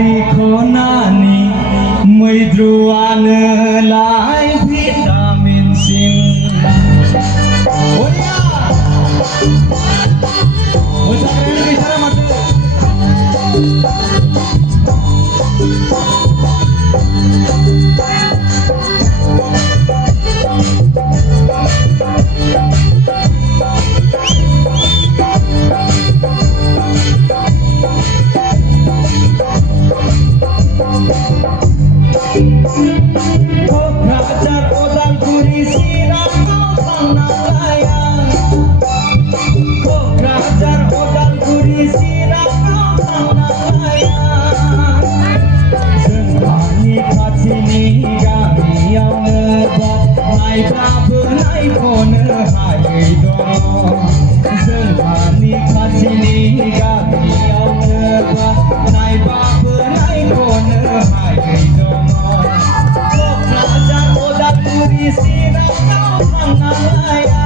बारि खनानि मैद्रुआनो लाय भिटामिनसिन मोसाग्रायानो गैथारा माथो क'क्राझार उदालगुरि चिराङाव थांनांलाया क'क्राझार उदालगुरि चिराङाव थांनांलाया जोंहानि खाथिनि गामियावनो नायब्लाबो नायख'नो हायै दङ जोंहानि खाथिनि गामियावनो नायब्लाबो नायख'नो हायै दङ क'क्राझार उदालगुरि चिराङाव थांनांलाया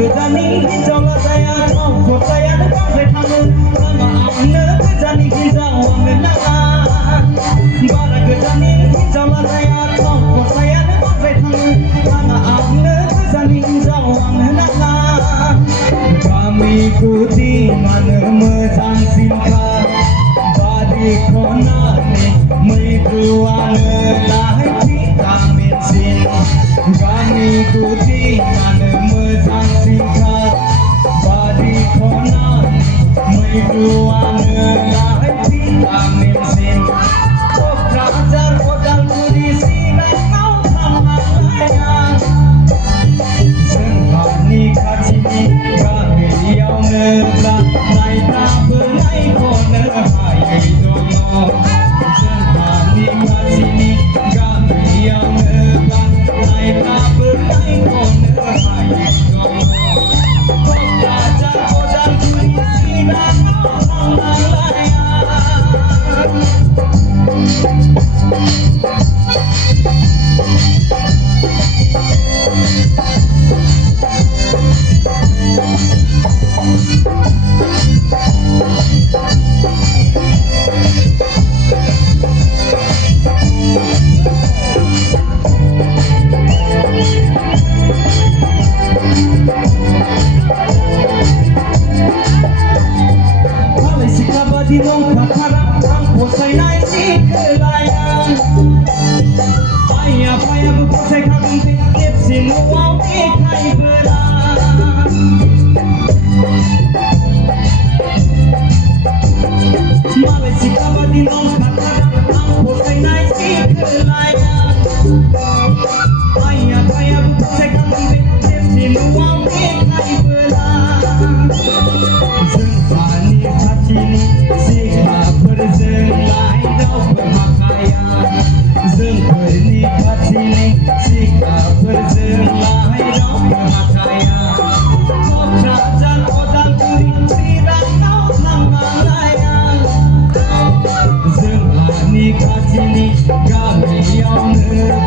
गोजाननि हिन्जावला जाया गाव गथायानो गांसे थाङो आंहा आंनो गोजाननि हिन्जाव आंनो नाङा बारा गोजाननि हिन्जावला जाया गाव गथायानो गांसे थाङो आंहा आंनो गोजाननि हिन्जाव आंनो नाङा गामि गुदियानो मोजांसिनखा बारि खनानि मैद्रुआनो लाय भिटामिनसिन गामि गुदियानो मोजांसिनखा बारि खनानि मैद्रुआनो लाय भिटामिनसिन क'क्राझार उदालगुरि चिराङाव थांनांलाया जोंहानि खाथिनि गामियावनो नायब्लाबो नायख'नो हायै दङ जोंहानि खाथिनि गामियावनो नायब्लाबो नायख'नो हायै दङ क'क्राझार उदालगुरि चिराङाव थांनांलाया बादि नंखाथारा आं फसायनाय सिखोलाया आइ आफायाबो फसायखागोन दे खेबसे न'आव देखायबोला मालाय सिख्ला बादि नंखाथारा आं फसायनाय सिखोलाया आइ आफायाबो फसायखागोन दे खेबसे न'आव देखायबोला जोंहानि खाथिनि सिख्लाफोरजोंलाय रावबो हाखाया जोंफोरनि खाथिनि सिख्लाफोरजोंलाय रावबो हाखाया क'क्राझार उदालगुरि चिराङाव थांनांलाया जोंहानि खाथिनि गामियावनो